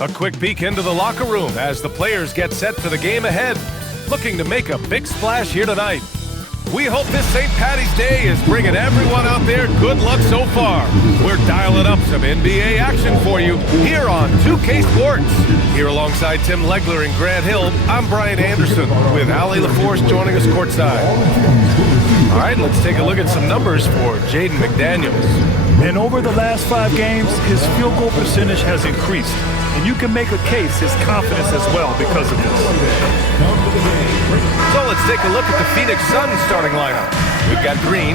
A quick peek into the locker room as the players get set for the game ahead, looking to make a big splash here tonight. We hope this St. Paddy's Day is bringing everyone out there good luck so far. We're dialing up some NBA action for you here on 2K Sports. Here alongside Tim Legler and Grant Hill, I'm Brian Anderson with Allie LaForce joining us courtside. All right, let's take a look at some numbers for Jaden McDaniels. And over the last 5 games, his field goal percentage has increased. And you can make a case his confidence as well because of this. So let's take a look at the Phoenix Suns starting lineup. We've got Green.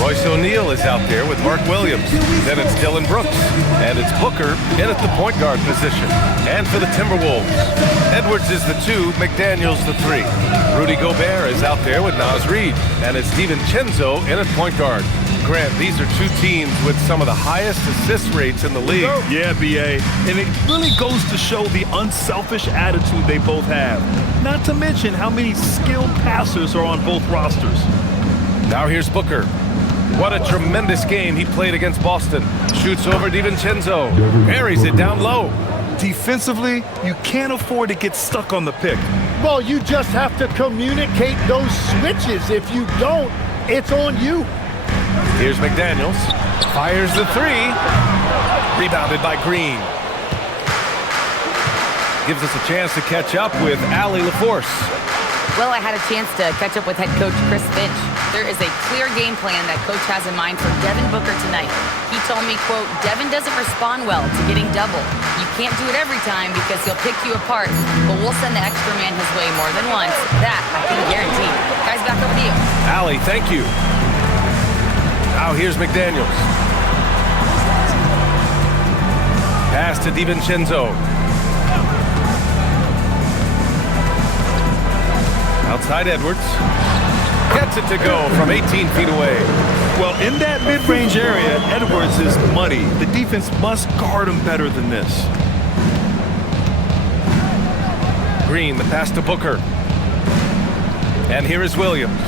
Royce O'Neal is out there with Mark Williams. Then it's Dylan Brooks. And it's Booker in at the point guard position. And for the Timberwolves, Edwards is the 2, McDaniels the 3. Rudy Gobert is out there with Naz Reid. And it's DiVincenzo in at point guard. Grant, these are 2 teams with some of the highest assist rates in the league. Yeah, B.A. And it really goes to show the unselfish attitude they both have. Not to mention how many skilled passers are on both rosters. Now here's Booker. What a tremendous game he played against Boston. Shoots over DiVincenzo. Carries it down low. Defensively, you can't afford to get stuck on the pick. Well, you just have to communicate those switches. If you don't, it's on you. Here's McDaniels. Fires the 3. Rebounded by Green. Gives us a chance to catch up with Allie LaForce. Well, I had a chance to catch up with head coach Chris Finch. There is a clear game plan that coach has in mind for Devin Booker tonight. He told me, quote, Devin doesn't respond well to getting double. You can't do it every time because he'll pick you apart, but we'll send the extra man his way more than once. That I can guarantee. Guys, back over to you. Allie, thank you. Now here's McDaniels. Pass to DiVincenzo. Outside Edwards. Gets it to go from 18 feet away. Well, in that mid-range area, Edwards is muddy. The defense must guard him better than this. Green, the pass to Booker. And here is Williams.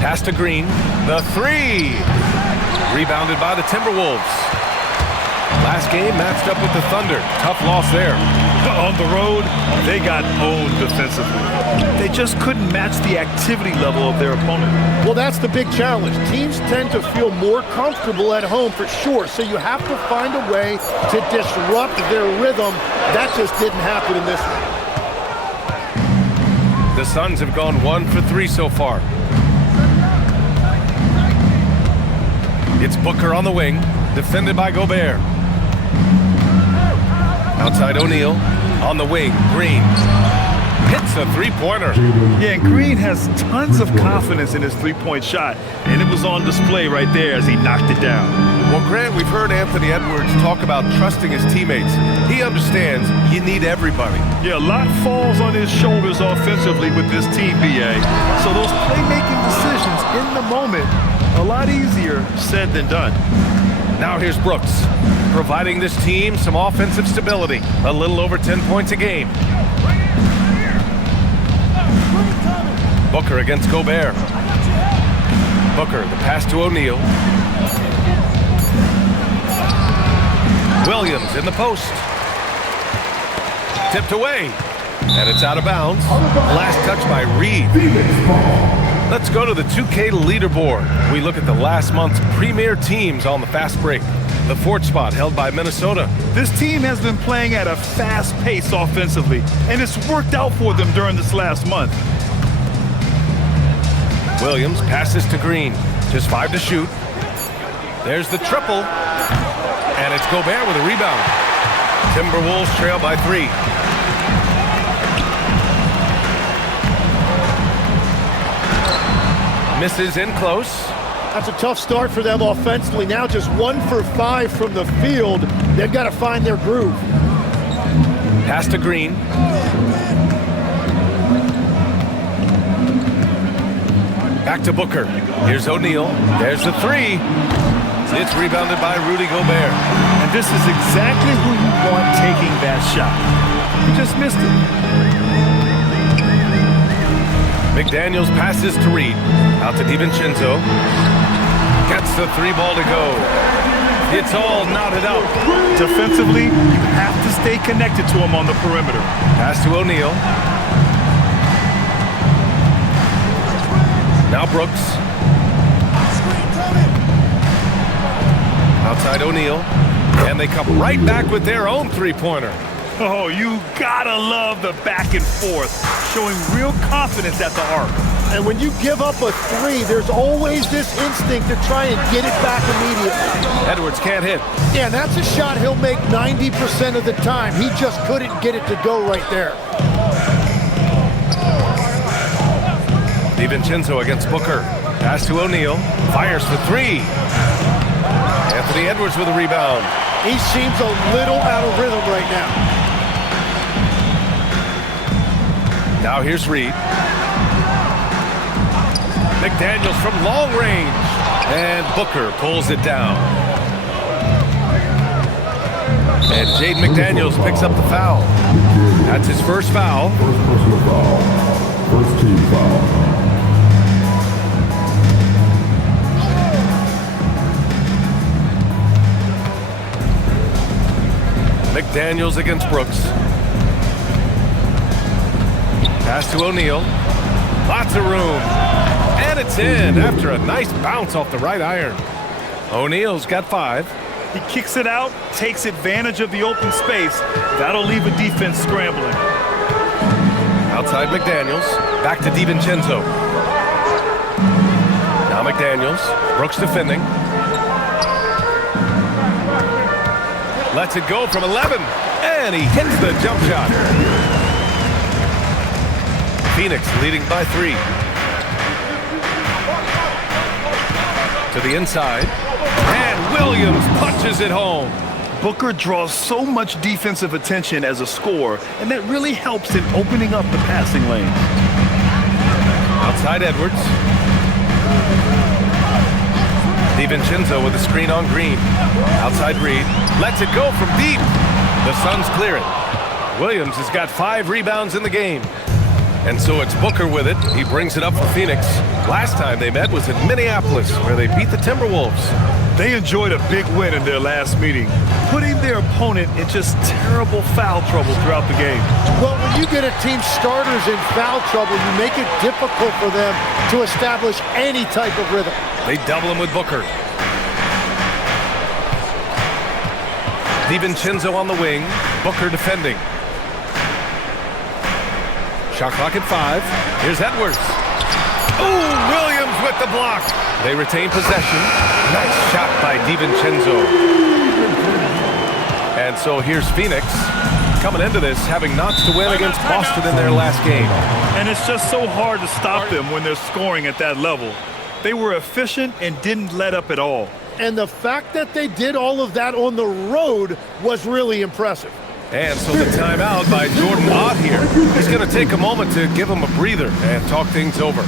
Pass to Green. The 3. Rebounded by the Timberwolves. Last game matched up with the Thunder. Tough loss there. On the road, they got owned defensively. They just couldn't match the activity level of their opponent. Well, that's the big challenge. Teams tend to feel more comfortable at home for sure, so you have to find a way to disrupt their rhythm. That just didn't happen in this one. The Suns have gone 1 for 3 so far. It's Booker on the wing, defended by Gobert. Outside O'Neal, on the wing, Green. Hits a 3-pointer. Yeah, and Green has tons of confidence in his 3-point shot, and it was on display right there as he knocked it down. Well, Grant, we've heard Anthony Edwards talk about trusting his teammates. He understands you need everybody. Yeah, a lot falls on his shoulders offensively with this team, B.A. So those playmaking decisions in the moment, a lot easier said than done. Now here's Brooks, providing this team some offensive stability. A little over 10 points a game. Booker against Gobert. Booker, the pass to O'Neal. Williams in the post. Tipped away. And it's out of bounds. Last touch by Reid. Let's go to the 2K leaderboard. We look at the last month's premier teams on the fast break. The 4th spot held by Minnesota. This team has been playing at a fast pace offensively, and it's worked out for them during this last month. Williams passes to Green. Just 5 to shoot. There's the triple. And it's Gobert with a rebound. Timberwolves trail by 3. Misses in close. That's a tough start for them offensively. Now just 1 for 5 from the field. They've got to find their groove. Pass to Green. Back to Booker. Here's O'Neal. There's the 3. It's rebounded by Rudy Gobert. And this is exactly who you want taking that shot. You just missed it. McDaniels passes to Reid. Out to DiVincenzo. Gets the 3 ball to go. It's all knotted up. Defensively, you have to stay connected to him on the perimeter. Pass to O'Neal. Now Brooks. Outside O'Neal. And they come right back with their own three-pointer. Oh, you gotta love the back and forth, showing real confidence at the arc. And when you give up a three, there's always this instinct to try and get it back immediately. Edwards can't hit. Yeah, and that's a shot he'll make 90% of the time. He just couldn't get it to go right there. DiVincenzo against Booker. Pass to O'Neal. Fires for three. Anthony Edwards with a rebound. He seems a little out of rhythm right now. Now here's Reed. McDaniels from long range. And Booker pulls it down. And Jaden McDaniels picks up the foul. That's his first foul. First personal foul. First team foul. McDaniels against Brooks. Pass to O'Neal. Lots of room. And it's in after a nice bounce off the right iron. O'Neal's got 5. He kicks it out, takes advantage of the open space. That'll leave a defense scrambling. Outside McDaniels. Back to DiVincenzo. Now McDaniels. Brooks defending. Lets it go from 11. And he hits the jump shot. Phoenix leading by 3. To the inside. And Williams punches it home. Booker draws so much defensive attention as a scorer, and that really helps in opening up the passing lane. Outside Edwards. DiVincenzo with a screen on Green. Outside Reed. Lets it go from deep. The Suns clear it. Williams has got 5 rebounds in the game. And so it's Booker with it. He brings it up for Phoenix. Last time they met was in Minneapolis, where they beat the Timberwolves. They enjoyed a big win in their last meeting, putting their opponent in just terrible foul trouble throughout the game. Well, when you get a team starters in foul trouble, you make it difficult for them to establish any type of rhythm. They double him with Booker. DiVincenzo on the wing. Booker defending. Shot clock at 5. Here's Edwards. Ooh, Williams with the block. They retain possession. Nice shot by DiVincenzo. And so here's Phoenix coming into this, having notched to win against Boston in their last game. And it's just so hard to stop them when they're scoring at that level. They were efficient and didn't let up at all. And the fact that they did all of that on the road was really impressive. And so the timeout by Jordan Ott here. He's going to take a moment to give him a breather and talk things over.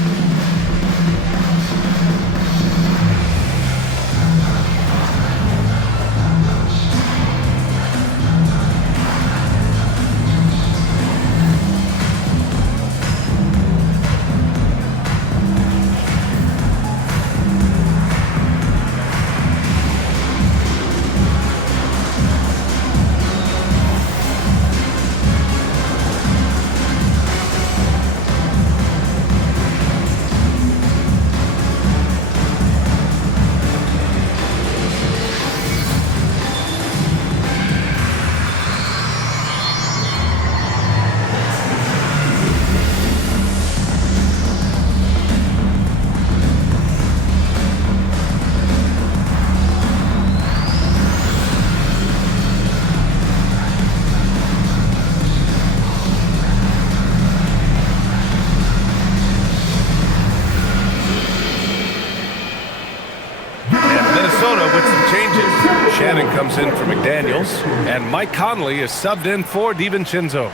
Shannon comes in for McDaniels, and Mike Conley is subbed in for DiVincenzo.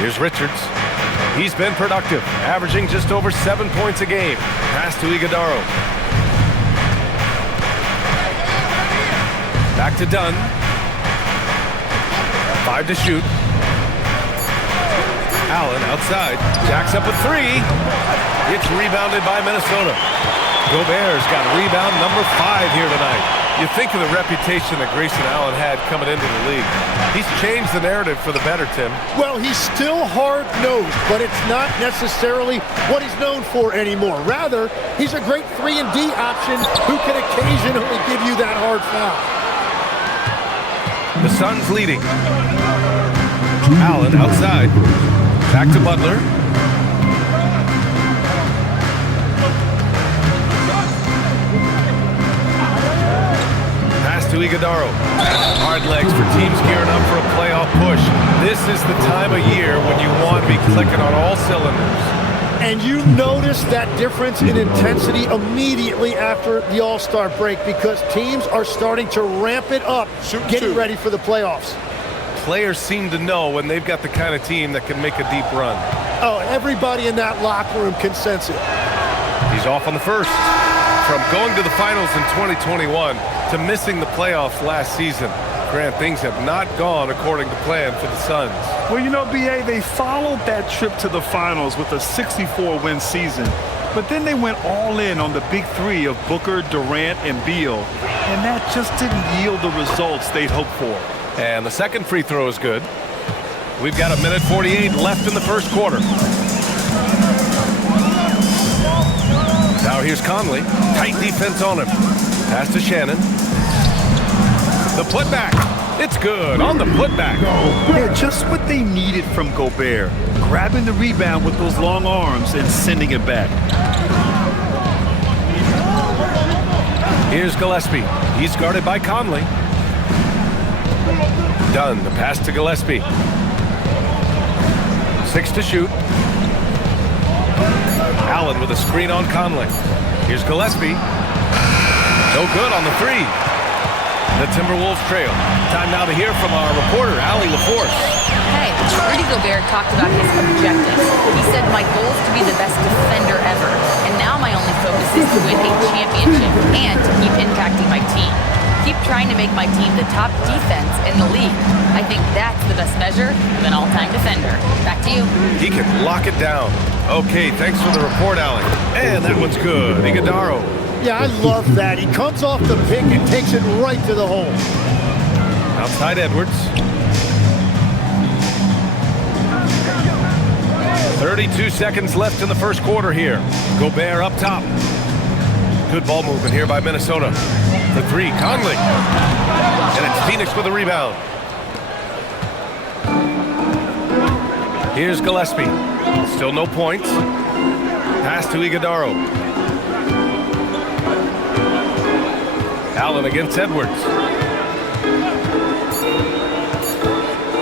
Here's Richards. He's been productive, averaging just over 7 points a game. Pass to Iguodaro. Back to Dunn. 5 to shoot. Allen outside. Jacks up a 3. It's rebounded by Minnesota. Gobert's got rebound number 5 here tonight. You think of the reputation that Grayson Allen had coming into the league. He's changed the narrative for the better, Tim. Well, he's still hard-nosed, but it's not necessarily what he's known for anymore. Rather, he's a great 3-and-D option who can occasionally give you that hard foul. The Suns leading. Allen outside. Back to Butler. Pass to Iguodaro. Hard legs for teams gearing up for a playoff push. This is the time of year when you want to be clicking on all cylinders. And you notice that difference in intensity immediately after the All-Star break because teams are starting to ramp it up, getting ready for the playoffs. Players seem to know when they've got the kind of team that can make a deep run. Oh, everybody in that locker room can sense it. He's off on the first. From going to the finals in 2021 to missing the playoffs last season, Grant, things have not gone according to plan for the Suns. Well, you know, B.A., they followed that trip to the finals with a 64-win season. But then they went all in on the big three of Booker, Durant, and Beal. And that just didn't yield the results they'd hoped for. And the second free throw is good. We've got 1:48 left in the first quarter. Now here's Conley. Tight defense on him. Pass to Shannon. The putback. It's good on the putback. Yeah, just what they needed from Gobert. Grabbing the rebound with those long arms and sending it back. Here's Gillespie. He's guarded by Conley. Dunn, the pass to Gillespie. 6 to shoot. Allen with a screen on Conley. Here's Gillespie. No good on the 3. The Timberwolves trail. Time now to hear from our reporter, Allie LaForce. Hey, Rudy Gobert talked about his objectives. He said, my goal is to be the best defender ever. And now my only focus is to win a championship and to keep impacting my team. Keep trying to make my team the top defense in the league. I think that's the best measure of an all-time defender. Back to you. He can lock it down. Okay, thanks for the report, Allie. And that one's good. Iguodaro. Yeah, I love that. He comes off the pick and takes it right to the hole. Outside Edwards. 32 seconds left in the first quarter here. Gobert up top. Good ball movement here by Minnesota. The 3, Conley. And it's Phoenix with a rebound. Here's Gillespie. Still no points. Pass to Iguodaro. Allen against Edwards.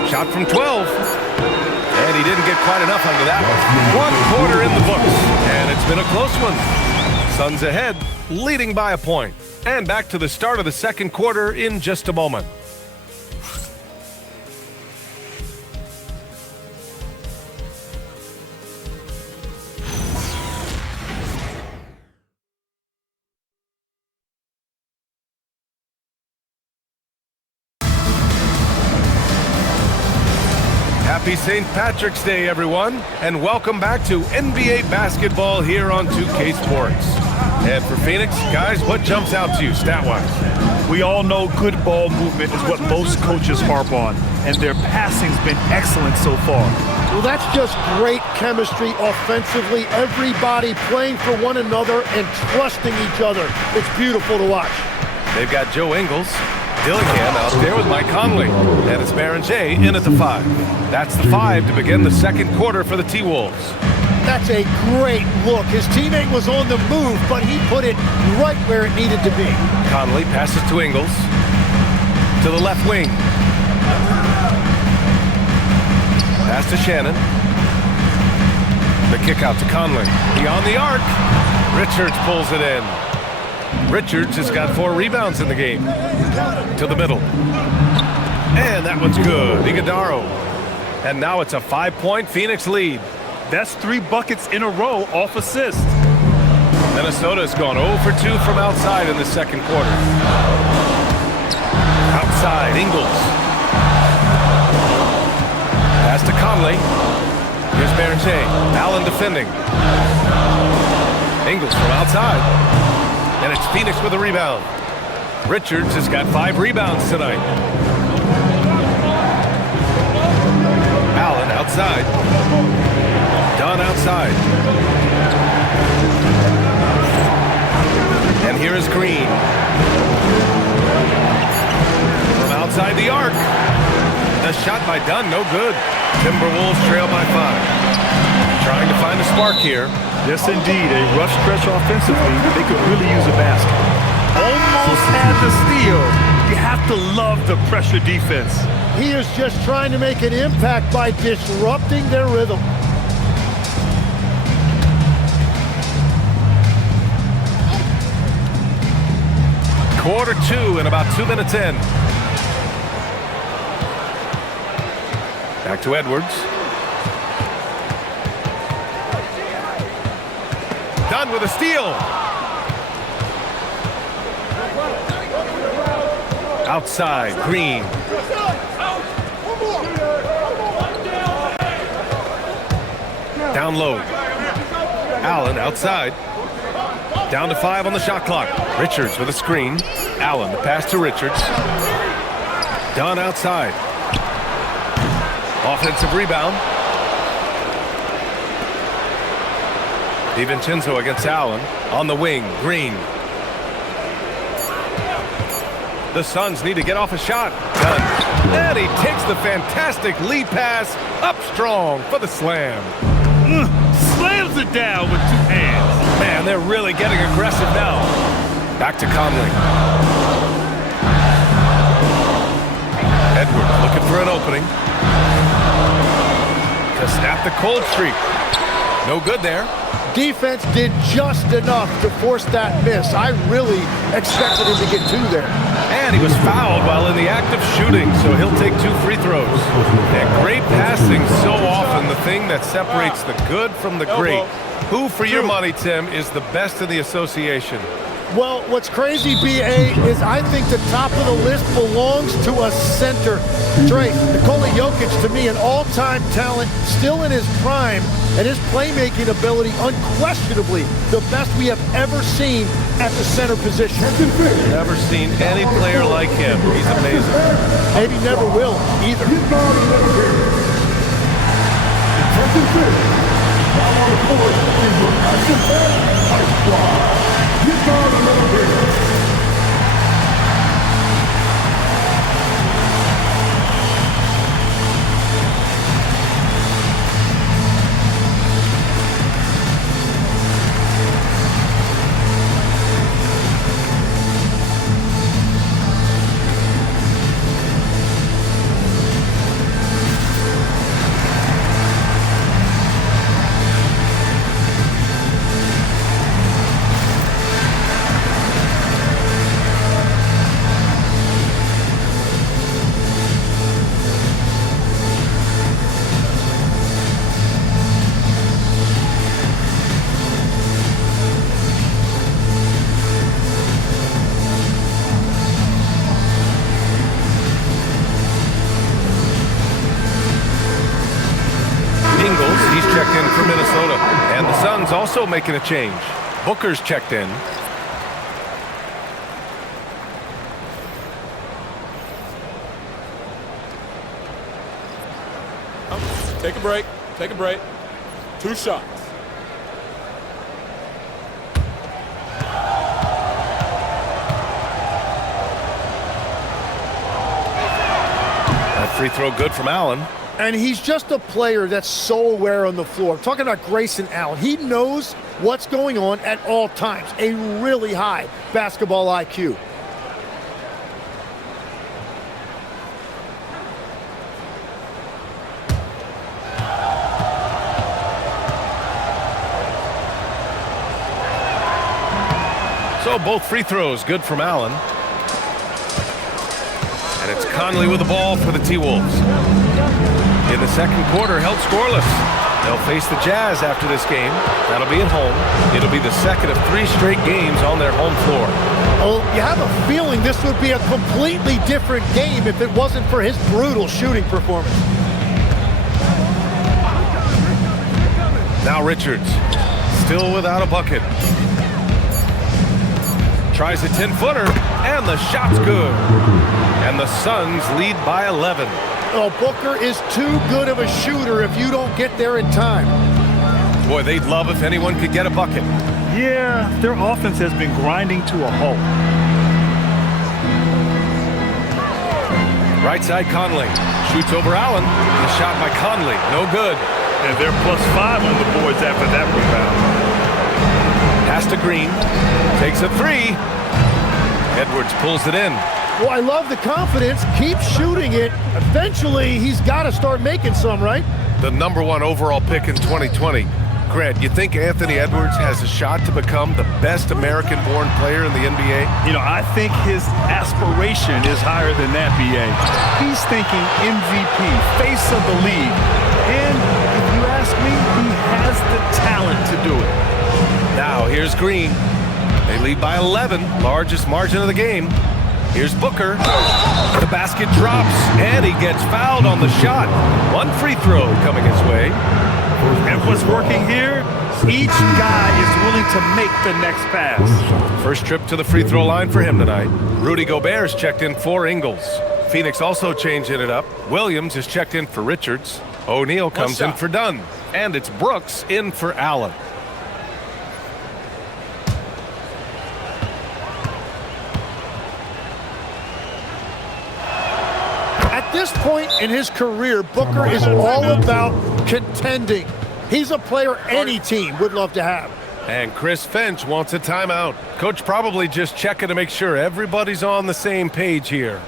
Shot from 12. And he didn't get quite enough under that one. 1 quarter in the books. And it's been a close one. Suns ahead, leading by a point. And back to the start of the second quarter in just a moment. Happy St. Patrick's Day, everyone, and welcome back to NBA basketball here on 2K Sports. And for Phoenix, guys, what jumps out to you stat-wise? We all know good ball movement is what most coaches harp on, and their passing's been excellent so far. Well, that's just great chemistry offensively. Everybody playing for one another and trusting each other. It's beautiful to watch. They've got Joe Ingles, Dillingham out there with Mike Conley, and it's Baron J in at the 5. That's the 5 to begin the second quarter for the T-Wolves. That's a great look. His teammate was on the move, but he put it right where it needed to be. Conley passes to Ingles. To the left wing. Pass to Shannon. The kick out to Conley. Beyond the arc. Richards pulls it in. Richards has got 4 rebounds in the game. To the middle. And that one's good. Iguodaro. And now it's a 5-point Phoenix lead. That's 3 buckets in a row off assist. Minnesota's gone 0 for 2 from outside in the second quarter. outside, Ingles. Pass to Conley. Here's Berger. Allen defending. Ingles from outside. And it's Phoenix with a rebound. Richards has got 5 rebounds tonight. Allen outside. Dunn outside. And here is Green. From outside the arc. A shot by Dunn, no good. Timberwolves trail by 5. Trying to find a spark here. Yes, indeed. A rough stretch offensively. They could really use a basket. Almost had the steal. You have to love the pressure defense. He is just trying to make an impact by disrupting their rhythm. Quarter 2 and about 2 minutes in. Back to Edwards. Dunn with a steal. Outside, Green. Down low. Allen outside. Down to 5 on the shot clock. Richards with a screen. Allen, the pass to Richards. Dunn outside. Offensive rebound. DiVincenzo against Allen. On the wing, Green. The Suns need to get off a shot. Dunn. And he takes the fantastic lead pass up strong for the slam. Slams it down with 2 hands. Man, they're really getting aggressive now. Back to Conley. Edwards looking for an opening. To snap the cold streak. No good there. Defense did just enough to force that miss. I really expected him to get 2 there. And he was fouled while in the act of shooting, so he'll take 2 free throws. And great passing, so often the thing that separates the good from the great. Who, for your money, Tim, is the best in the association? Well, what's crazy, B.A., is I think the top of the list belongs to a center. Dre, Nikola Jokic, to me, an all-time talent, still in his prime, and his playmaking ability, unquestionably, the best we have ever seen at the center position. Never seen any player like him. He's amazing. Maybe never will, either. For Minnesota. And the Suns also making a change. Booker's checked in. Take a break. Take a break. 2 shots. That free throw good from Allen. And he's just a player that's so aware on the floor. I'm talking about Grayson Allen. He knows what's going on at all times. A really high basketball IQ. So both free throws good from Allen. And it's Conley with the ball for the T-Wolves. In the second quarter, held scoreless. They'll face the Jazz after this game. That'll be at home. It'll be the second of 3 straight games on their home floor. Well, you have a feeling this would be a completely different game if it wasn't for his brutal shooting performance. Now Richards, still without a bucket. Tries a 10-footer, and the shot's good. And the Suns lead by 11. Oh, Booker is too good of a shooter if you don't get there in time. Boy, they'd love if anyone could get a bucket. Yeah, their offense has been grinding to a halt. Right side Conley. Shoots over Allen. The shot by Conley. No good. And they're +5 on the boards after that rebound. Pass to Green. Takes a three. Edwards pulls it in. Well, I love the confidence. Keep shooting it. Eventually, he's got to start making some, right? The #1 overall pick in 2020. Grant, you think Anthony Edwards has a shot to become the best American-born player in the NBA? You know, I think his aspiration is higher than that, B.A. He's thinking MVP, face of the league. And if you ask me, he has the talent to do it. Now, here's Green. They lead by 11, largest margin of the game. Here's Booker. The basket drops, and he gets fouled on the shot. One free throw coming his way. And what's working here, each guy is willing to make the next pass. First trip to the free throw line for him tonight. Rudy Gobert's checked in for Ingles. Phoenix also changing it up. Williams is checked in for Richards. O'Neal comes in for Dunn. And it's Brooks in for Allen. At this point in his career, Booker is all about contending. He's a player any team would love to have. And Chris Finch wants a timeout. Coach probably just checking to make sure everybody's on the same page here.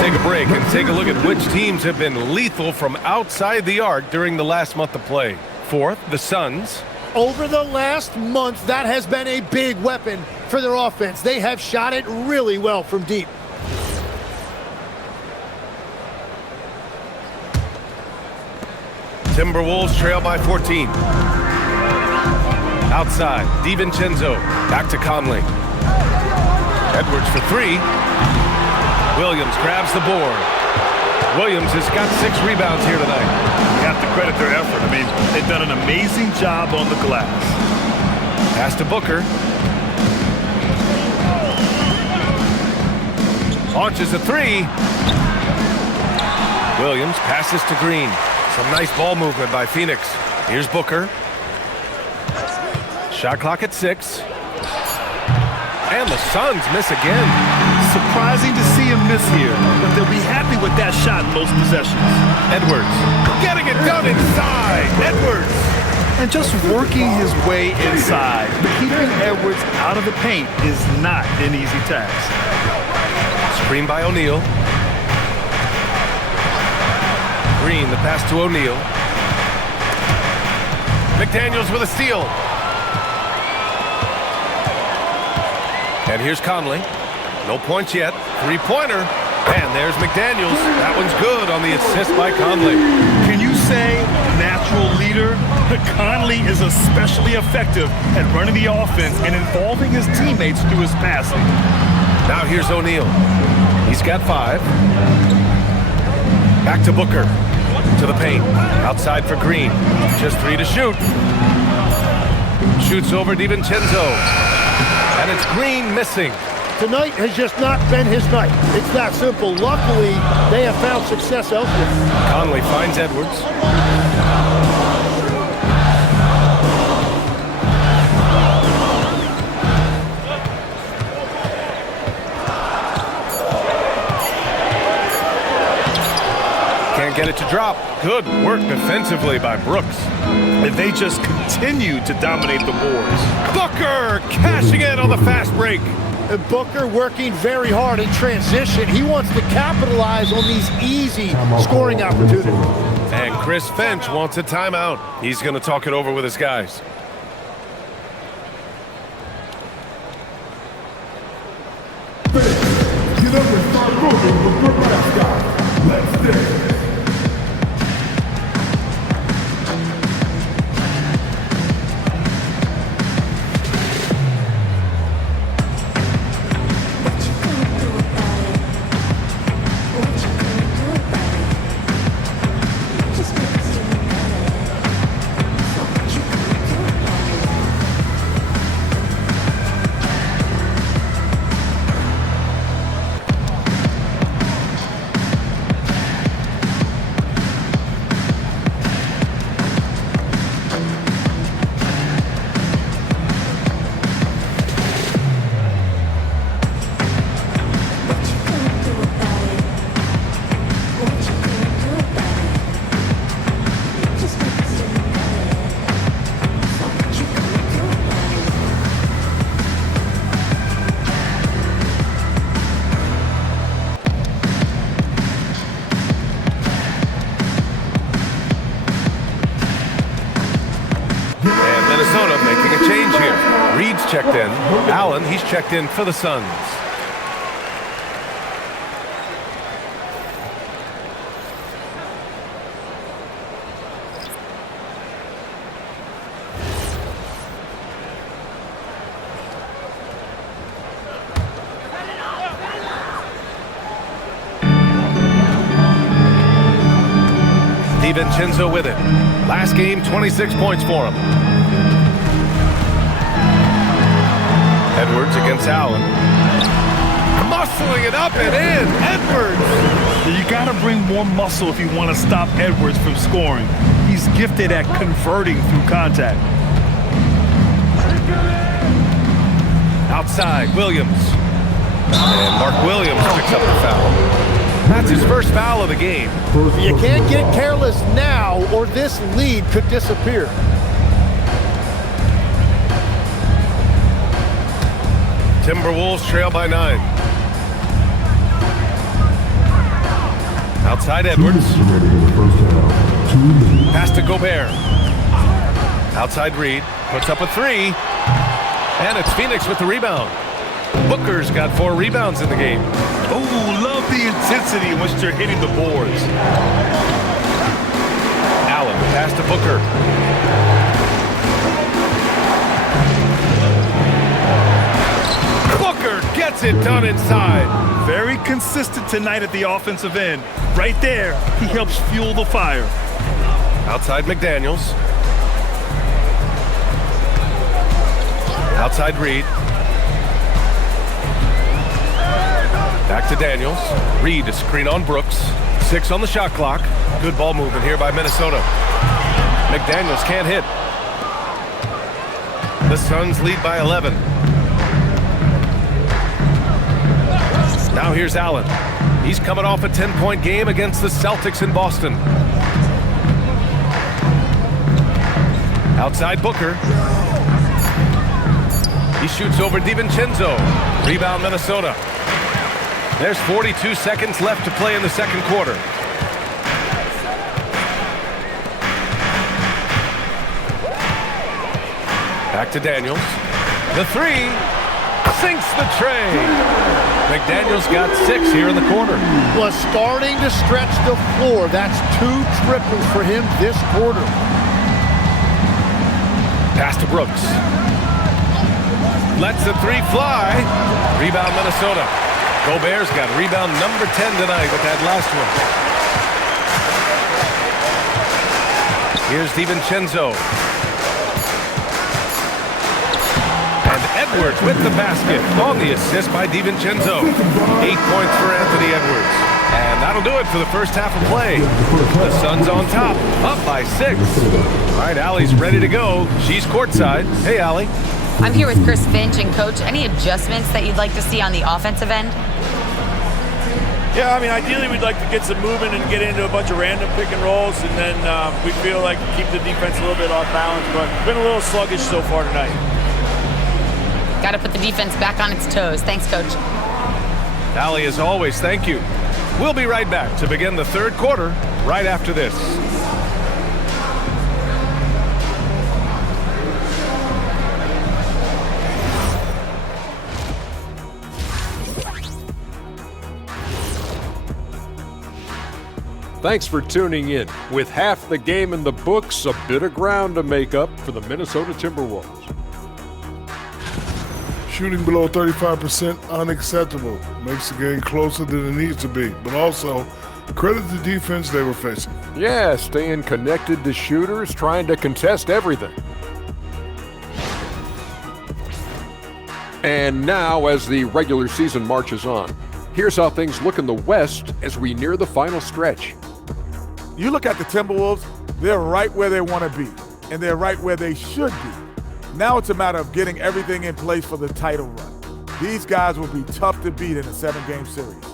Take a break and take a look at which teams have been lethal from outside the arc during the last month of play. Fourth, the Suns. Over the last month, that has been a big weapon for their offense. They have shot it really well from deep. Timberwolves trail by 14. Outside, DiVincenzo. Back to Conley. Edwards for three. Williams grabs the board. Williams has got 6 rebounds here tonight. You have to credit their effort. I mean, they've done an amazing job on the glass. Pass to Booker. Launches a three. Williams passes to Green. Some nice ball movement by Phoenix. Here's Booker. Shot clock at 6. And the Suns miss again. Surprising to see him miss here, but they'll be happy with that shot in most possessions. Edwards getting it done inside. Edwards. And just working his way inside. Keeping Edwards out of the paint is not an easy task. Screen by O'Neal. Green, the pass to O'Neal. McDaniels with a steal. And here's Conley. No points yet. Three-pointer. And there's McDaniels. That one's good on the assist by Conley. Can you say natural leader? Conley is especially effective at running the offense and involving his teammates through his passing. Now here's O'Neal. He's got 5. Back to Booker. To the paint. Outside for Green. Just 3 to shoot. Shoots over DiVincenzo. And it's Green missing. Tonight has just not been his night. It's that simple. Luckily, they have found success elsewhere. Conley finds Edwards. Can't get it to drop. Good work defensively by Brooks. And they just continue to dominate the boards. Booker cashing in on the fast break. And Booker working very hard in transition. He wants to capitalize on these easy scoring opportunities. And Chris Finch wants a timeout. He's going to talk it over with his guys. Get up and start moving with your mascot. Let's dance. Making a change here. Reed's checked in. Allen, he's checked in for the Suns. DiVincenzo with it. Last game, 26 points for him. Edwards against Allen. Muscling it up and in. Edwards. You got to bring more muscle if you want to stop Edwards from scoring. He's gifted at converting through contact. Outside, Williams. And Mark Williams picks up the foul. That's his first foul of the game. You can't get careless now or this lead could disappear. Timberwolves trail by 9. Outside Edwards. Pass to Gobert. Outside Reed. Puts up a 3. And it's Phoenix with the rebound. Booker's got 4 rebounds in the game. Oh, love the intensity in which they're hitting the boards. Allen, pass to Booker. Booker gets it done inside. Very consistent tonight at the offensive end. Right there, he helps fuel the fire. Outside McDaniels. Outside Reed. Back to Daniels. Reed to screen on Brooks. 6 on the shot clock. Good ball movement here by Minnesota. McDaniels can't hit. The Suns lead by 11. Now here's Allen. He's coming off a 10-point game against the Celtics in Boston. Outside Booker. He shoots over DiVincenzo. Rebound Minnesota. There's 42 seconds left to play in the second quarter. Back to Daniels. The 3 sinks the tray. McDaniels got 6 here in the quarter. Was starting to stretch the floor. That's 2 triples for him this quarter. Pass to Brooks. Lets the three fly. Rebound Minnesota. Gobert's got rebound number 10 tonight with that last one. Here's DiVincenzo. And Edwards with the basket on the assist by DiVincenzo. 8 points for Anthony Edwards. And that'll do it for the first half of play. The Suns on top, up by 6. All right, Allie's ready to go. She's courtside. Hey, Allie. I'm here with Chris Finch. And, Coach, any adjustments that you'd like to see on the offensive end? Yeah, I mean, ideally we'd like to get some movement and get into a bunch of random pick and rolls, and then we feel like keep the defense a little bit off balance, but been a little sluggish so far tonight. Got to put the defense back on its toes. Thanks, Coach. Allie, as always, thank you. We'll be right back to begin the third quarter right after this. Thanks for tuning in. With half the game in the books, a bit of ground to make up for the Minnesota Timberwolves. Shooting below 35% unacceptable. Makes the game closer than it needs to be. But also, credit the defense they were facing. Yeah, staying connected to shooters, trying to contest everything. And now, as the regular season marches on, here's how things look in the West as we near the final stretch. You look at the Timberwolves, they're right where they want to be, and they're right where they should be. Now it's a matter of getting everything in place for the title run. These guys will be tough to beat in a 7-game series.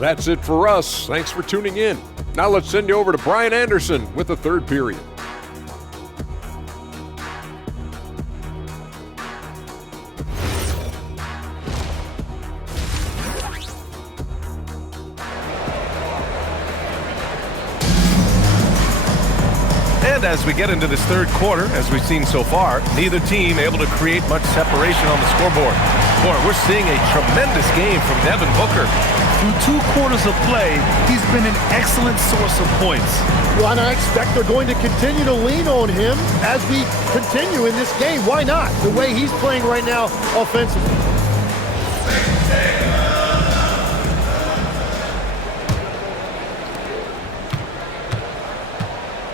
That's it for us. Thanks for tuning in. Now let's send you over to Brian Anderson with the third period. And as we get into this third quarter, as we've seen so far, neither team able to create much separation on the scoreboard. Boy, we're seeing a tremendous game from Devin Booker. Through 2 quarters of play, he's been an excellent source of points. Well, and I expect they're going to continue to lean on him as we continue in this game. Why not? The way he's playing right now offensively.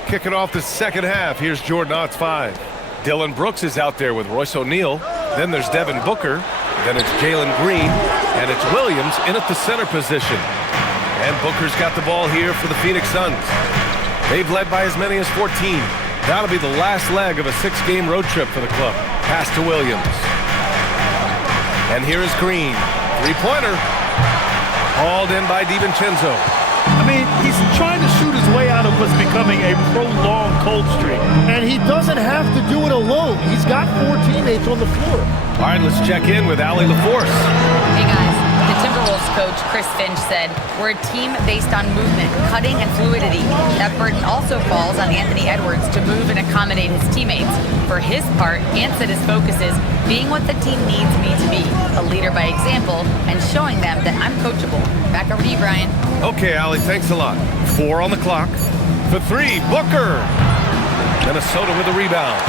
Kicking off the second half, here's Jordan Ott's 5. Dylan Brooks is out there with Royce O'Neal. Then there's Devin Booker. Then it's Jalen Green. And it's Williams in at the center position. And Booker's got the ball here for the Phoenix Suns. They've led by as many as 14. That'll be the last leg of a 6-game road trip for the club. Pass to Williams. And here is Green. 3-pointer. Hauled in by DiVincenzo. I mean, he's trying to shoot his way out of what's becoming a prolonged cold streak. And he doesn't have to do it alone. He's got 4 teammates on the floor. All right, let's check in with Allie LaForce. Hey, guys. The Timberwolves coach, Chris Finch, said, "We're a team based on movement, cutting, and fluidity. That burden also falls on Anthony Edwards to move and accommodate his teammates. For his part, Ant said his focus is being what the team needs me to be, a leader by example, and showing them that I'm coachable." Back over to you, Brian. Okay, Allie, thanks a lot. 4 on the clock. For 3, Booker. Minnesota with a rebound.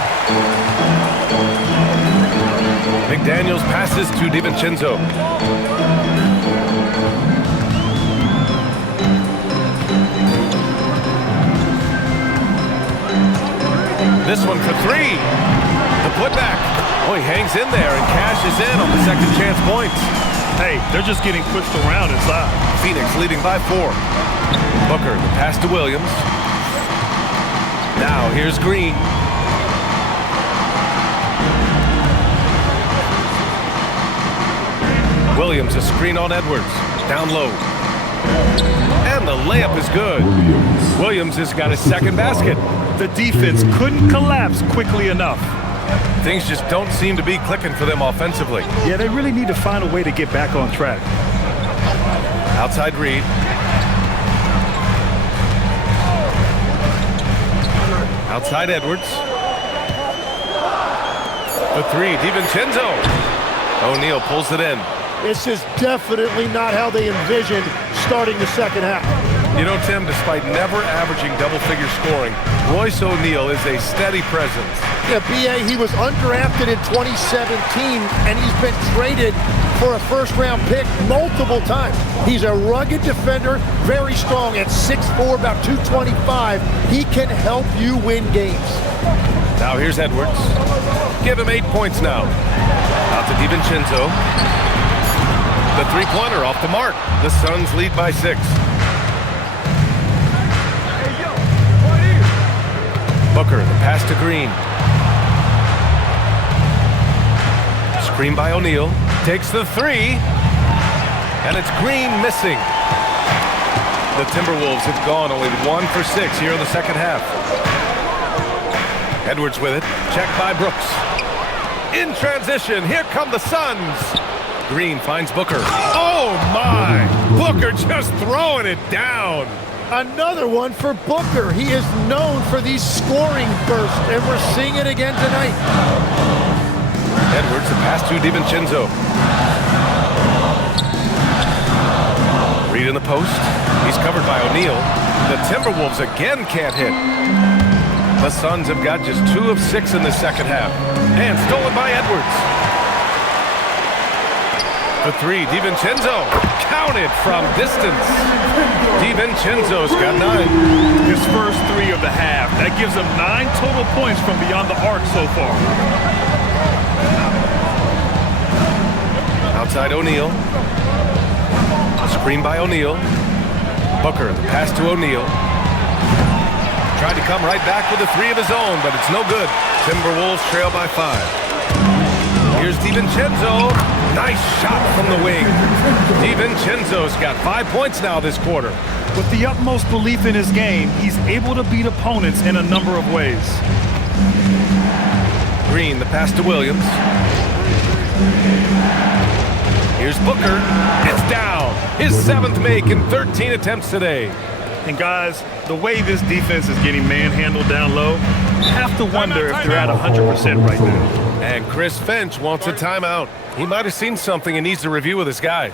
McDaniels passes to DiVincenzo. This one for 3. The putback. Oh, he hangs in there and cashes in on the second chance points. Hey, they're just getting pushed around inside. Phoenix leading by 4. Booker, the pass to Williams. Now here's Green. Williams, a screen on Edwards. Down low. And the layup is good. Williams has got his second basket. The defense couldn't collapse quickly enough. Things just don't seem to be clicking for them offensively. Yeah, they really need to find a way to get back on track. Outside Reed. Outside Edwards. The 3, DiVincenzo. O'Neal pulls it in. This is definitely not how they envisioned starting the second half. You know, Tim, despite never averaging double-figure scoring, Royce O'Neal is a steady presence. BA, he was undrafted in 2017, and he's been traded for a first-round pick multiple times. He's a rugged defender, very strong at 6'4", about 225. He can help you win games. Now here's Edwards. Give him 8 points now. Out to DiVincenzo. The three-pointer off the mark. The Suns lead by 6. Booker, the pass to Green. Screen by O'Neal. Takes the three. And it's Green missing. The Timberwolves have gone only 1 for 6 here in the second half. Edwards with it. Checked by Brooks. In transition, here come the Suns. Green finds Booker. Oh my! Booker just throwing it down. Another one for Booker. He is known for these scoring bursts, and we're seeing it again tonight. Edwards, the pass to DiVincenzo. Reed in the post. He's covered by O'Neal. The Timberwolves again can't hit. The Suns have got just 2 of 6 in the second half. And stolen by Edwards. The three, DiVincenzo. Counted from distance. DiVincenzo's got 9. His first 3 of the half. That gives him 9 total points from beyond the arc so far. Outside O'Neal. Screen by O'Neal. Booker, the pass to O'Neal. Tried to come right back with a 3 of his own, but it's no good. Timberwolves trail by 5. Here's DiVincenzo. Nice shot from the wing. DiVincenzo's got 5 points now this quarter. With the utmost belief in his game, he's able to beat opponents in a number of ways. Green, the pass to Williams. Here's Booker. It's down. His 7th make in 13 attempts today. And guys, the way this defense is getting manhandled down low, you have to wonder if they're at 100% right now. And Chris Finch wants a timeout. He might have seen something and needs to review with his guys.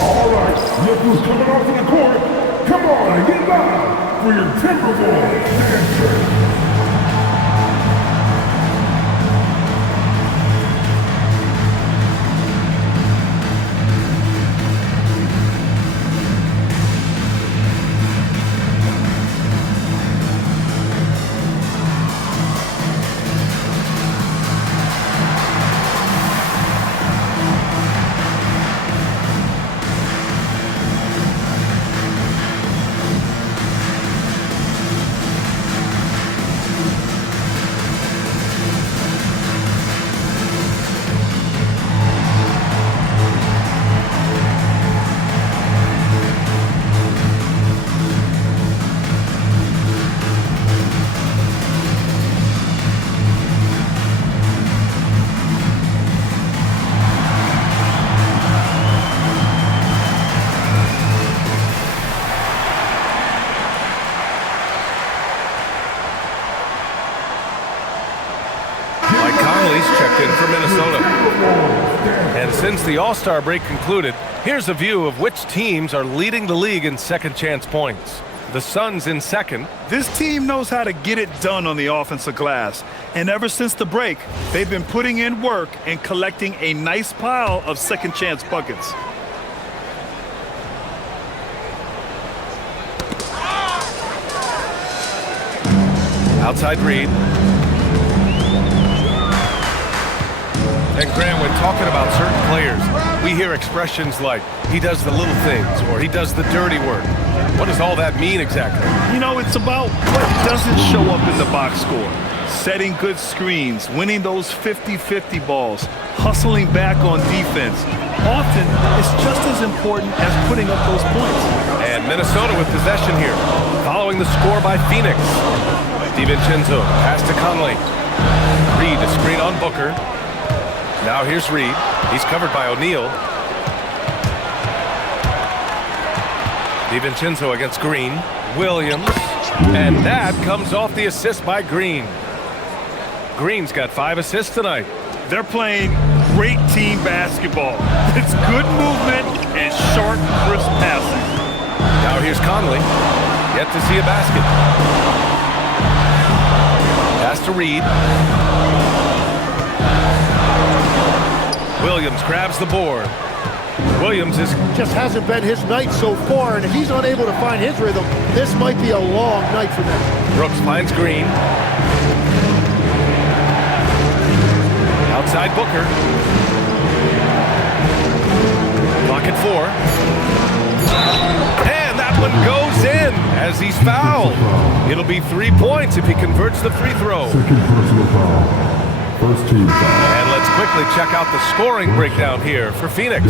All right, look who's coming off of the court. Come on, get loud for your Timberwolves dancer. And since the All-Star break concluded, here's a view of which teams are leading the league in second chance points. The Suns in second. This team knows how to get it done on the offensive glass. And ever since the break, they've been putting in work and collecting a nice pile of second chance buckets. Outside Reed. And Graham, when talking about certain players, we hear expressions like, he does the little things, or he does the dirty work. What does all that mean exactly? You know, it's about what doesn't show up in the box score. Setting good screens, winning those 50-50 balls, hustling back on defense. Often, it's just as important as putting up those points. And Minnesota with possession here, following the score by Phoenix. DiVincenzo, pass to Conley. Reed to screen on Booker. Now here's Reed. He's covered by O'Neal. DiVincenzo against Green. Williams. And that comes off the assist by Green. Green's got 5 assists tonight. They're playing great team basketball. It's good movement and sharp, crisp passing. Now here's Conley. Yet to see a basket. Pass to Reed. Williams grabs the board. Williams just hasn't been his night so far, and if he's unable to find his rhythm, this might be a long night for them. Brooks finds Green. Outside Booker. Clock at 4. And that one goes in as he's fouled. It'll be 3 points if he converts the free throw. Second personal foul. First team foul. And let's quickly check out the scoring breakdown here for Phoenix.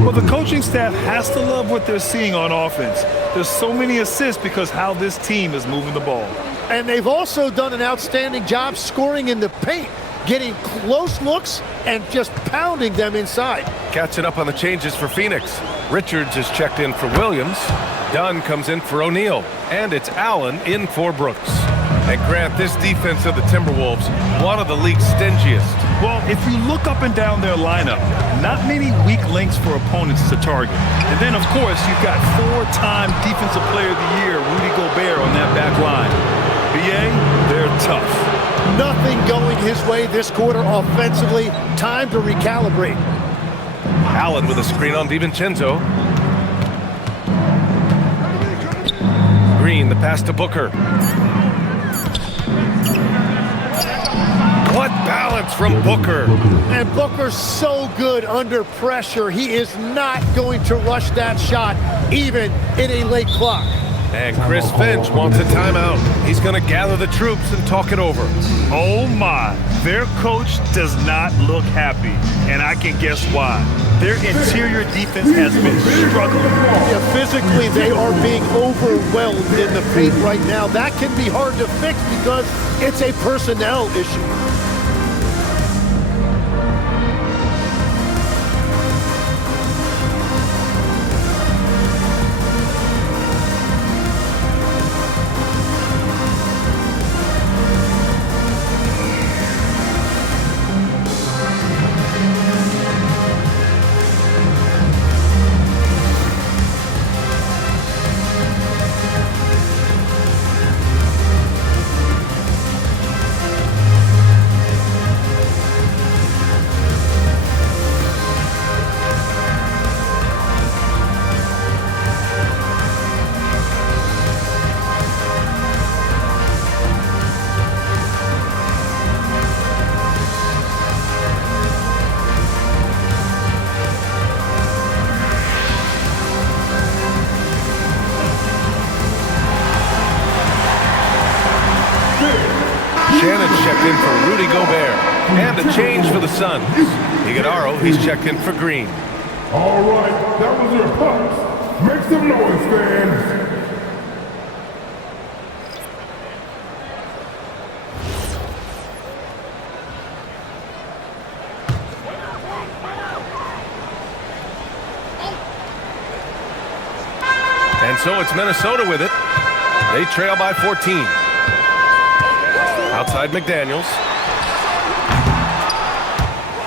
Well, the coaching staff has to love what they're seeing on offense. There's so many assists because how this team is moving the ball. And they've also done an outstanding job scoring in the paint, getting close looks and just pounding them inside. Catching up on the changes for Phoenix. Richards is checked in for Williams. Dunn comes in for O'Neal. And it's Allen in for Brooks. And Grant, this defense of the Timberwolves, one of the league's stingiest. Well, if you look up and down their lineup, not many weak links for opponents to target. And then, of course, you've got 4-time Defensive Player of the Year, Rudy Gobert, on that back line. BA, they're tough. Nothing going his way this quarter offensively. Time to recalibrate. Allen with a screen on DiVincenzo. Green, the pass to Booker. What balance from Booker. And Booker's so good under pressure. He is not going to rush that shot, even in a late clock. And Chris Finch wants a timeout. He's going to gather the troops and talk it over. Oh, my. Their coach does not look happy, and I can guess why. Their interior defense has been struggling. Yeah, physically, they are being overwhelmed in the paint right now. That can be hard to fix because it's a personnel issue. Shannon's checked in for Rudy Gobert. And a change for the Suns. Iguodaro, he's checked in for Green. All right, that was your pucks. Make some noise, fans. And so it's Minnesota with it. They trail by 14. Outside McDaniels.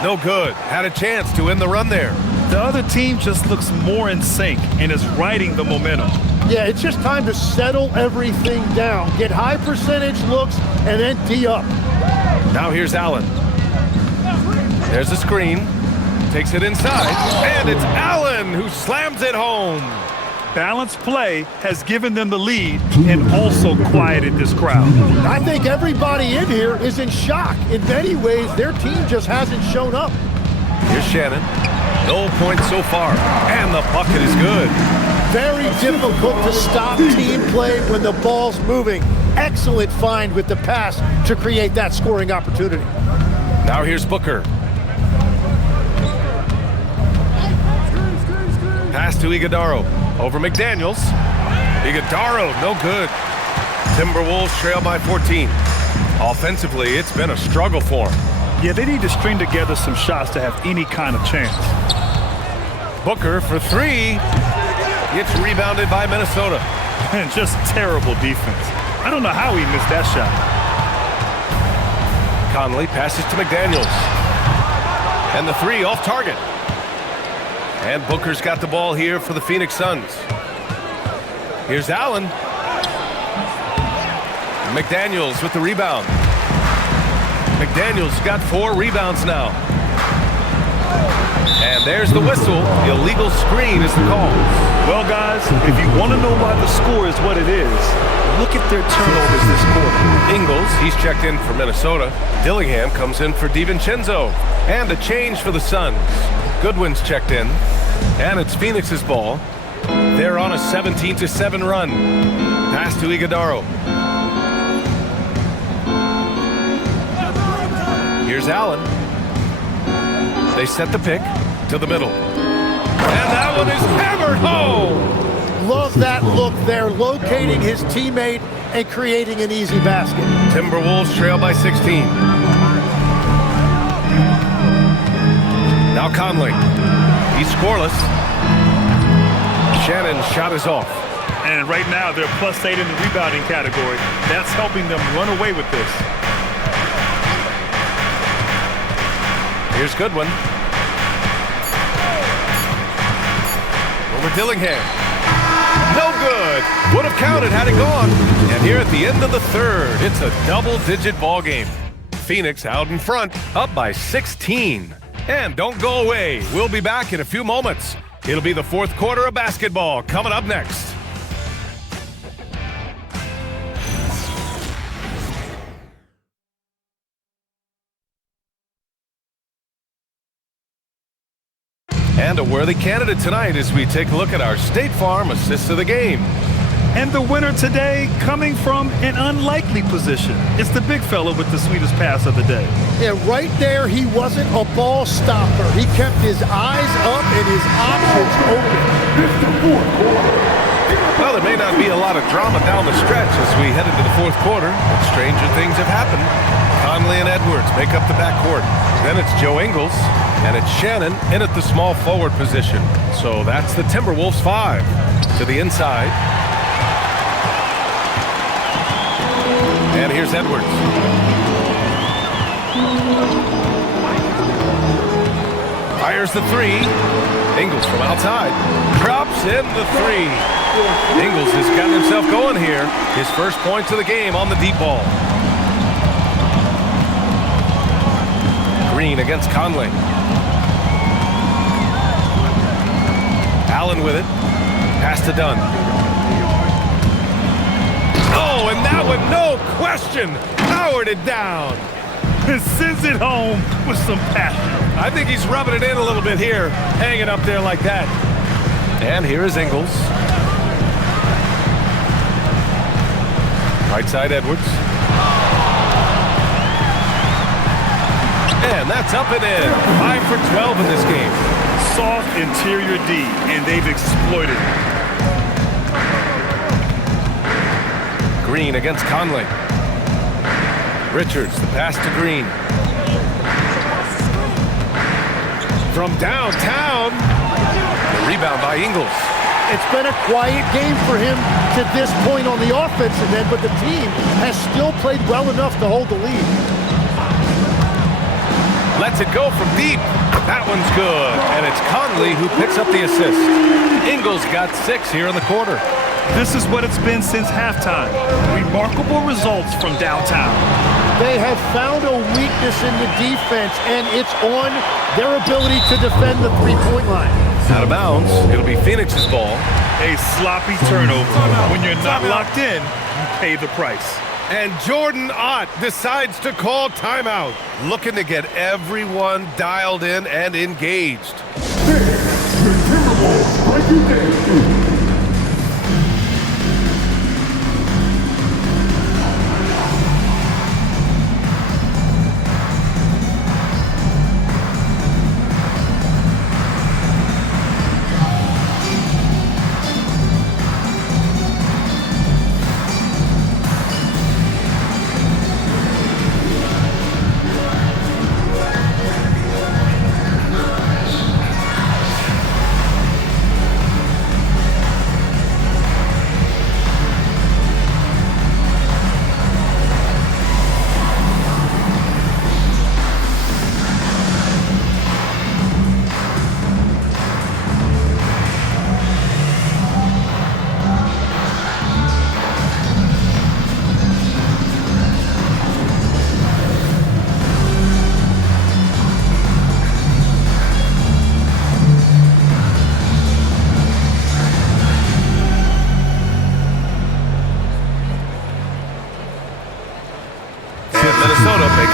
No good. Had a chance to end the run there. The other team just looks more in sync and is riding the momentum. Yeah, it's just time to settle everything down. Get high percentage looks and then tee up. Now here's Allen. There's a screen. Takes it inside. And it's Allen who slams it home. Balanced play has given them the lead and also quieted this crowd. I think everybody in here is in shock. In many ways, their team just hasn't shown up. Here's Shannon. No points so far. And the bucket is good. Very difficult to stop team play when the ball's moving. Excellent find with the pass to create that scoring opportunity. Now here's Booker. Pass to Iguodaro. Over McDaniels. Iguodaro, no good. Timberwolves trail by 14. Offensively, it's been a struggle for them. Yeah, they need to string together some shots to have any kind of chance. Booker for three. It's rebounded by Minnesota. And just terrible defense. I don't know how he missed that shot. Conley passes to McDaniels. And the three off target. And Booker's got the ball here for the Phoenix Suns. Here's Allen. McDaniels with the rebound. McDaniels got 4 rebounds now. And there's the whistle. Illegal screen is the call. Well, guys, if you want to know why the score is what it is, look at their turnovers this quarter. Ingles, he's checked in for Minnesota. Dillingham comes in for DiVincenzo. And a change for the Suns. Goodwin's checked in. And it's Phoenix's ball. They're on a 17-7 run. Pass to Iguodaro. Here's Allen. They set the pick to the middle. And that one is hammered home. Love that look there, locating his teammate and creating an easy basket. Timberwolves trail by 16. Now Conley. He's scoreless. Shannon's shot is off. And right now, they're +8 in the rebounding category. That's helping them run away with this. Here's Goodwin. Over Dillingham. No good. Would have counted had it gone. And here at the end of the third, it's a double-digit ball game. Phoenix out in front, up by 16. And don't go away. We'll be back in a few moments. It'll be the fourth quarter of basketball coming up next. And a worthy candidate tonight as we take a look at our State Farm assists of the game. And the winner today coming from an unlikely position. It's the big fella with the sweetest pass of the day. Yeah, right there, he wasn't a ball stopper. He kept his eyes up and his options open. Well, there may not be a lot of drama down the stretch as we head into the fourth quarter, but stranger things have happened. Conley and Edwards make up the backcourt. Then it's Joe Ingles, and it's Shannon in at the small forward position. So that's the Timberwolves 5 to the inside. And here's Edwards. Fires the three. Ingles from outside. Drops in the three. Ingles has gotten himself going here. His first points of the game on the deep ball. Green against Conley. Allen with it. Pass to Dunn. Oh, and that one, no question, powered it down. Sends it home with some passion. I think he's rubbing it in a little bit here, hanging up there like that. And here is Ingles. Right side Edwards. And that's up and in. 5 for 12 in this game. Soft interior D, and they've exploited it. Green against Conley. Richards, the pass to Green. From downtown. Rebound by Ingles. It's been a quiet game for him to this point on the offensive end, but the team has still played well enough to hold the lead. Lets it go from deep. That one's good. And it's Conley who picks up the assist. Ingles got 6 here in the quarter. This is what it's been since halftime. Remarkable results from downtown. They have found a weakness in the defense, and it's on their ability to defend the three-point line. Out of bounds. It'll be Phoenix's ball. A sloppy turnover. When you're not locked in, you pay the price. And Jordan Ott decides to call timeout, looking to get everyone dialed in and engaged. The Timberwolves break you down.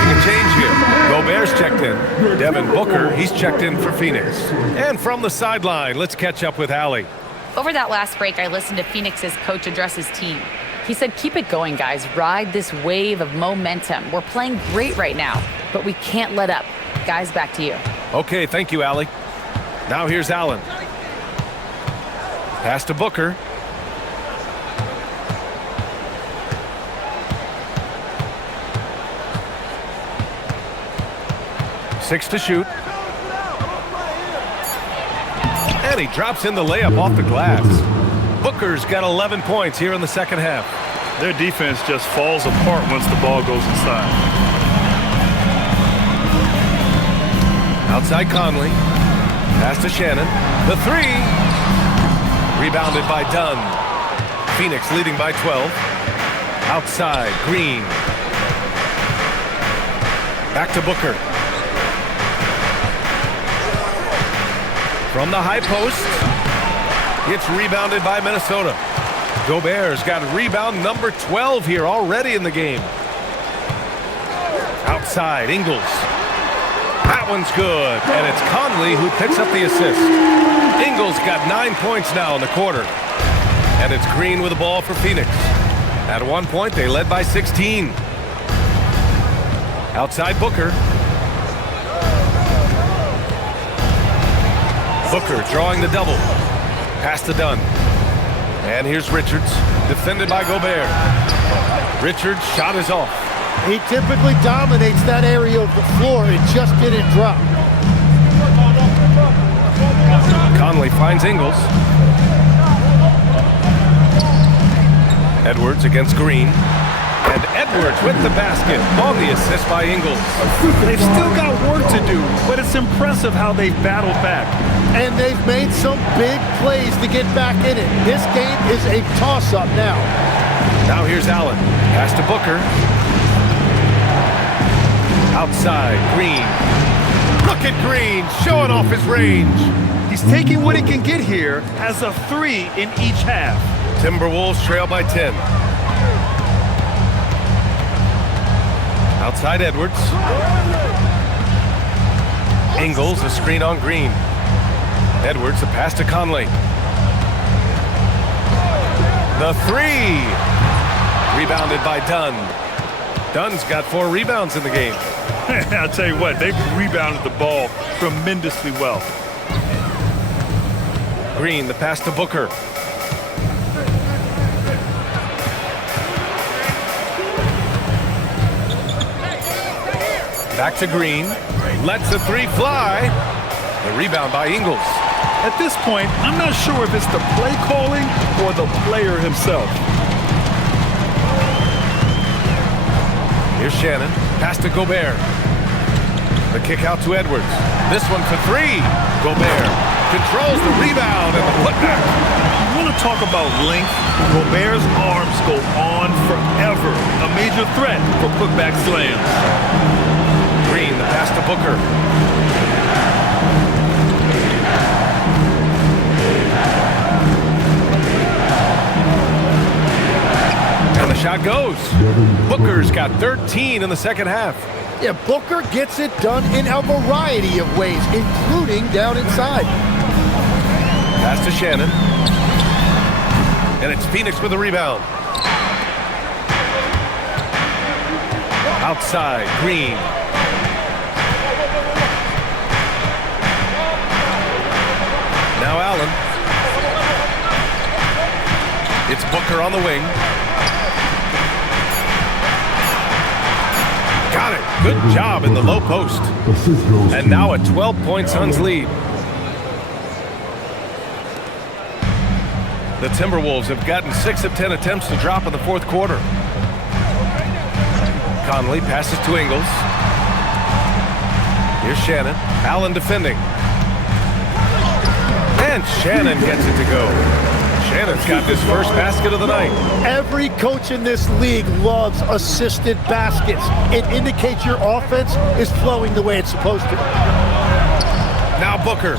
a change here. Gobert's checked in. Devin Booker, he's checked in for Phoenix. And from the sideline, let's catch up with Allie. Over that last break, I listened to Phoenix's coach address his team. He said, keep it going, guys. Ride this wave of momentum. We're playing great right now, but we can't let up. Guys, back to you. Okay, thank you, Allie. Now here's Allen. Pass to Booker. Six to shoot. And he drops in the layup off the glass. Booker's got 11 points here in the second half. Their defense just falls apart once the ball goes inside. Outside Conley. Pass to Shannon. The three. Rebounded by Dunn. Phoenix leading by 12. Outside Green. Back to Booker. From the high post. It's rebounded by Minnesota. Gobert's got rebound number 12 here already in the game. Outside, Ingles. That one's good, and it's Conley who picks up the assist. Ingles got 9 points now in the quarter. And it's Green with the ball for Phoenix. At one point, they led by 16. Outside Booker. Booker drawing the double. Pass to Dunn. And here's Richards, defended by Gobert. Richards' shot is off. He typically dominates that area of the floor. It just didn't drop. Conley finds Ingles. Edwards against Green. And Edwards with the basket on the assist by Ingles. They've still got work to do, but it's impressive how they've battled back. And they've made some big plays to get back in it. This game is a toss-up now. Now here's Allen. Pass to Booker. Outside, Green. Look at Green showing off his range. He's taking what he can get here as a 3 in each half. Timberwolves trail by 10. Outside Edwards. Ingles, a screen on Green. Edwards, a pass to Conley. The three. Rebounded by Dunn. Dunn's got 4 rebounds in the game. I'll tell you what, they've rebounded the ball tremendously well. Green, the pass to Booker. Back to Green. Lets the three fly. The rebound by Ingles. At this point, I'm not sure if it's the play calling or the player himself. Here's Shannon. Pass to Gobert. The kick out to Edwards. This one for 3. Gobert controls the rebound and the putback. You want to talk about length? Gobert's arms go on forever. A major threat for putback slams. Green, the pass to Booker. And the shot goes. Booker's got 13 in the second half. Yeah, Booker gets it done in a variety of ways, including down inside. Pass to Shannon. And it's Phoenix with the rebound. Outside, Green. Now Allen. It's Booker on the wing. Got it. Good job in the low post. And now a 12-point Suns lead. The Timberwolves have gotten 6 of 10 attempts to drop in the fourth quarter. Conley passes to Ingles. Here's Shannon. Allen defending. And Shannon gets it to go. Shannon's got his first basket of the night. Every coach in this league loves assisted baskets. It indicates your offense is flowing the way it's supposed to. Now Booker.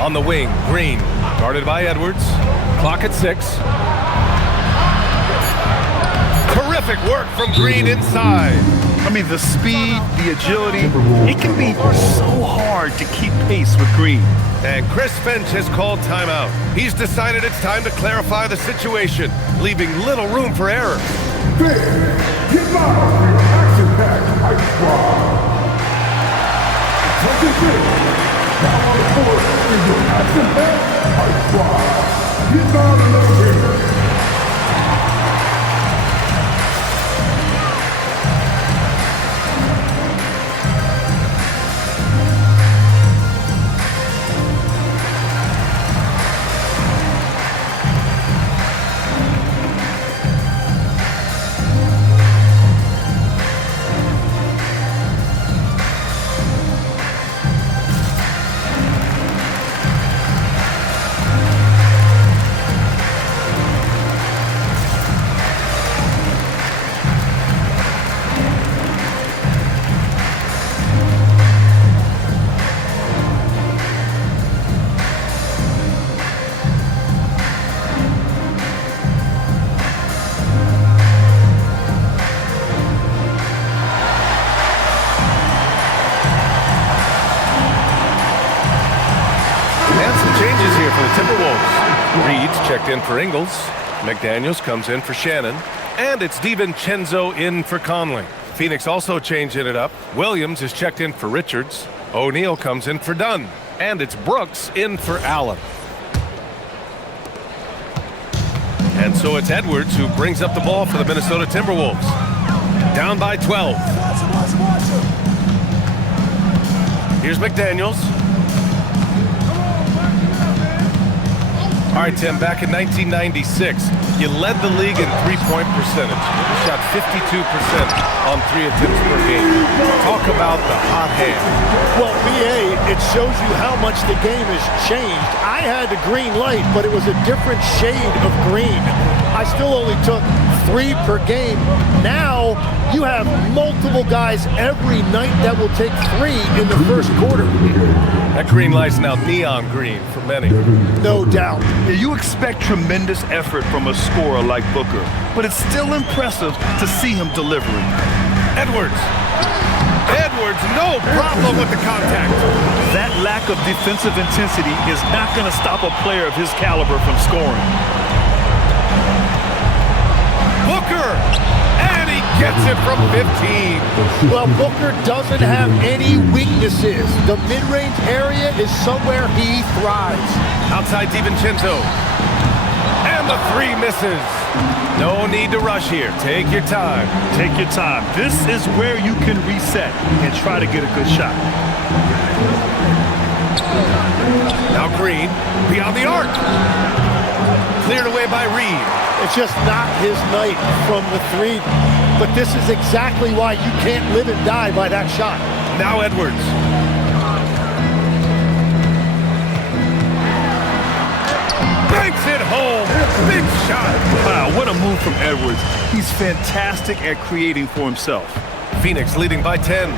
On the wing, Green. Guarded by Edwards. Clock at 6. Terrific Terrific work from Green inside. I mean, the speed, the agility, it can be so hard to keep pace with Green. And Chris Finch has called timeout. He's decided it's time to clarify the situation, leaving little room for error. Finch, get live for your action-packed ice squad. Attention Finch, now on the court is your action-packed ice squad. Get live a little bit. Timberwolves. Reed's checked in for Ingles. McDaniels comes in for Shannon. And it's DiVincenzo in for Conley. Phoenix also changing it up. Williams is checked in for Richards. O'Neal comes in for Dunn. And it's Brooks in for Allen. And so it's Edwards who brings up the ball for the Minnesota Timberwolves. Down by 12. Here's McDaniels. All right, Tim, back in 1996, you led the league in three-point percentage. You shot 52% on 3 attempts per game. Talk about the hot hand. Well, BA, it shows you how much the game has changed. I had the green light, but it was a different shade of green. I still only took 3 per game. Now, you have multiple guys every night that will take 3 in the first quarter. That green light's now neon green for many. No doubt. Yeah, you expect tremendous effort from a scorer like Booker, but it's still impressive to see him delivering. Edwards, no problem with the contact. That lack of defensive intensity is not going to stop a player of his caliber from scoring. Booker, and he gets it from 15. Well, Booker doesn't have any weaknesses. The mid-range area is somewhere he thrives. Outside DiVincenzo. And the 3 misses. No need to rush here. Take your time. Take your time. This is where you can reset and try to get a good shot. Now Green, beyond the arc. Cleared away by Reed. It's just not his night from the 3. But this is exactly why you can't live and die by that shot. Now Edwards. Banks it home. Big shot. Wow, what a move from Edwards. He's fantastic at creating for himself. Phoenix leading by 10.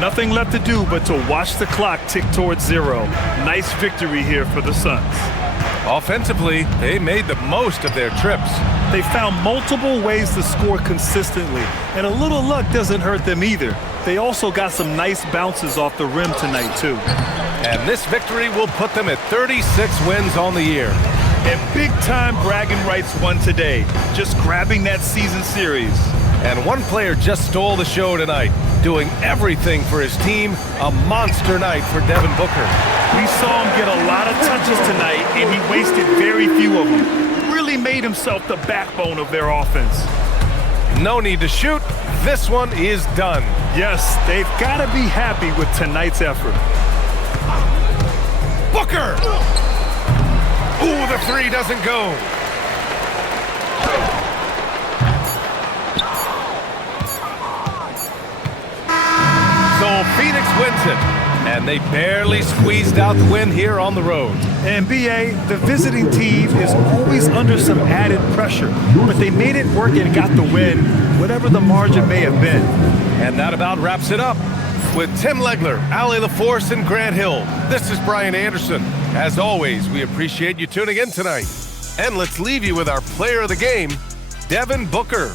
Nothing left to do but to watch the clock tick towards 0. Nice victory here for the Suns. Offensively, they made the most of their trips. They found multiple ways to score consistently, and a little luck doesn't hurt them either. They also got some nice bounces off the rim tonight, too. And this victory will put them at 36 wins on the year. And big-time bragging rights won today, just grabbing that season series. And one player just stole the show tonight, doing everything for his team. A monster night for Devin Booker. We saw him get a lot of touches tonight, and he wasted very few of them. Really made himself the backbone of their offense. No need to shoot. This one is done. Yes, they've got to be happy with tonight's effort. Booker! Ooh, the 3 doesn't go. So Phoenix wins it, and they barely squeezed out the win here on the road. And BA, the visiting team is always under some added pressure, but they made it work and got the win, whatever the margin may have been. And that about wraps it up. With Tim Legler, Allie LaForce, and Grant Hill, this is Brian Anderson. As always, we appreciate you tuning in tonight. And let's leave you with our player of the game, Devin Booker.